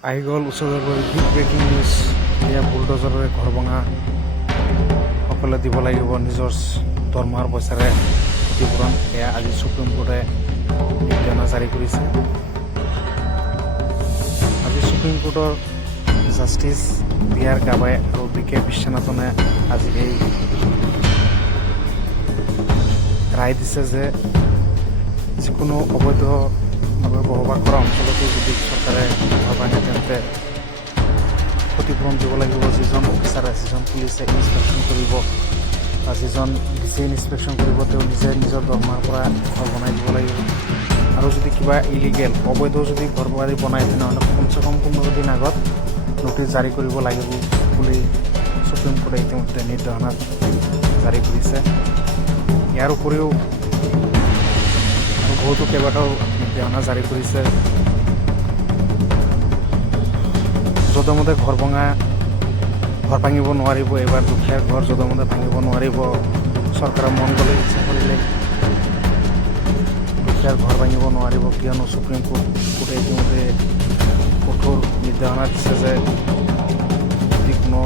আহি গ'ল ওচৰৰ বিগ ব্ৰেকিং নিউজ। এয়া বুলডোজাৰে ঘৰ ভঙা সকলে দিব লাগিব নিজৰ দৰমহাৰ পইচাৰে ক্ষতিপূৰণ। এয়া আজি সুপ্ৰিম কোৰ্টে নিৰ্দেশনা জাৰি কৰিছে। আজি সুপ্ৰিম কোৰ্টৰ জাষ্টিছ বি আৰ গাবাই আৰু বি কে বিশ্বনাথনে আজি এই ৰায় দিছে যে যিকোনো অবৈধভাৱে বসবাস কৰা অঞ্চলতো যদি চৰকাৰে ঘৰ ভাঙে তেন্তে ক্ষতিপূৰণ দিব লাগিব। যিজন অফিচাৰে যিজন পুলিচে ইনস্পেকশ্যন কৰিব বা যিজন ডিচি ইনস্পেকশ্যন কৰিব তেওঁ নিজে নিজৰ দৰমহাৰ পৰা ঘৰ বনাই দিব লাগিব। আৰু যদি কিবা ইলিগেল অবৈধ যদি ঘৰ বাৰী বনায় তেনেহ'লে কমচে কম 15 দিন আগত নটিচ জাৰি কৰিব লাগিব বুলি সুপ্ৰিম কোৰ্টে ইতিমধ্যে নিৰ্দেশনা জাৰি কৰিছে। ইয়াৰ উপৰিও বহুতো কেইবাটাও নিৰ্দেশনা জাৰি কৰিছে। য'তে মতে ঘৰ ভাঙিব নোৱাৰিব। এইবাৰ দুখীয়াৰ ঘৰ য'তে মতে ভাঙিব নোৱাৰিব। চৰকাৰে মন গ'লে ইচ্ছা কৰিলে দুখীয়াৰ ঘৰ ভাঙিব নোৱাৰিব, কিয়নো সুপ্ৰিম কোৰ্টে ইতিমধ্যে কঠোৰ নিৰ্দেশনা দিছে যে যদি কোনো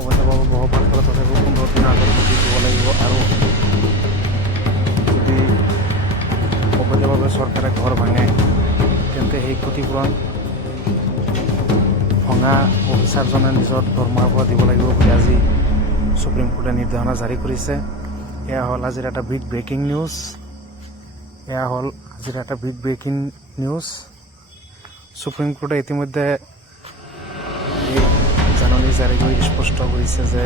অবৈধভাৱে বসবাস কৰে তথাপিও 15 দিনৰ আগত নটিচ দিব লাগিব। আৰু যদি অবৈধভাৱে চৰকাৰে ঘৰ ভাঙে তেন্তে সেই ক্ষতিপূৰণ ভঙা অফিচাৰজনে নিজৰ দৰমহাৰ পৰা দিব লাগিব বুলি আজি সুপ্ৰিম কোৰ্টে নিৰ্দেশনা জাৰি কৰিছে। এয়া হ'ল আজিৰ এটা বিগ ব্ৰেকিং নিউজ। সুপ্ৰিম কোৰ্টে ইতিমধ্যে এই জাননী জাৰি কৰি স্পষ্ট কৰিছে যে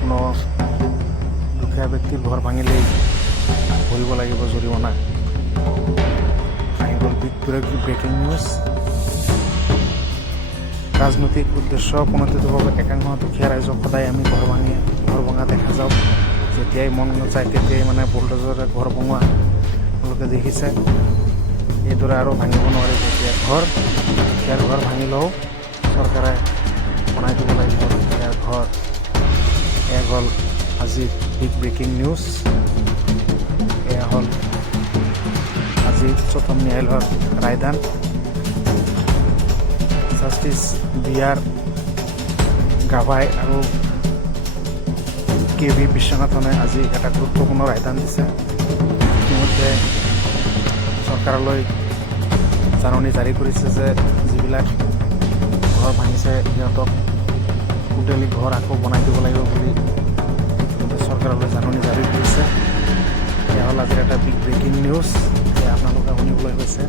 কোনো দুখীয়া ব্যক্তিৰ ঘৰ ভাঙিলেই ভৰিব লাগিব জৰিমনা। আহি গ'ল বিগ ব্ৰেকিং নিউজ। ৰাজনৈতিক উদ্দেশ্য প্ৰণোদিতভাৱে একাংশ দুখীয়া ৰাইজক সদায় আমি ঘৰ ভঙা দেখা যাওঁ। যেতিয়াই মন নাযায় তেতিয়াই বুলডোজাৰে ঘৰ ভঙোৱা তেওঁলোকে দেখিছে। এইদৰে আৰু ভাঙিব নোৱাৰিব। এতিয়া দুখীয়াৰ ঘৰ ভাঙিলেও চৰকাৰে বনাই দিব লাগিব দুখীয়াৰ ঘৰ। এয়া হ'ল আজি বিগ ব্ৰেকিং নিউজ। এয়া হ'ল আজি উচ্চতম ন্যায়ালয়ৰ ৰায়দান। জাষ্টিছ বি আৰ গাভাই আৰু কে বি বিশ্বনাথনে আজি এটা গুৰুত্বপূৰ্ণ ৰায়দান দিছে। ইতিমধ্যে চৰকাৰলৈ জাননী জাৰি কৰিছে যে যিবিলাক ঘৰ ভাঙিছে সিহঁতক টোটেলি ঘৰ আকৌ বনাই দিব লাগিব বুলি ইতিমধ্যে চৰকাৰলৈ জাননী জাৰি কৰিছে। এয়া হ'ল আজিৰ এটা বিগ ব্ৰেকিং নিউজ। আপোনালোকে শুনিবলৈ গৈছে।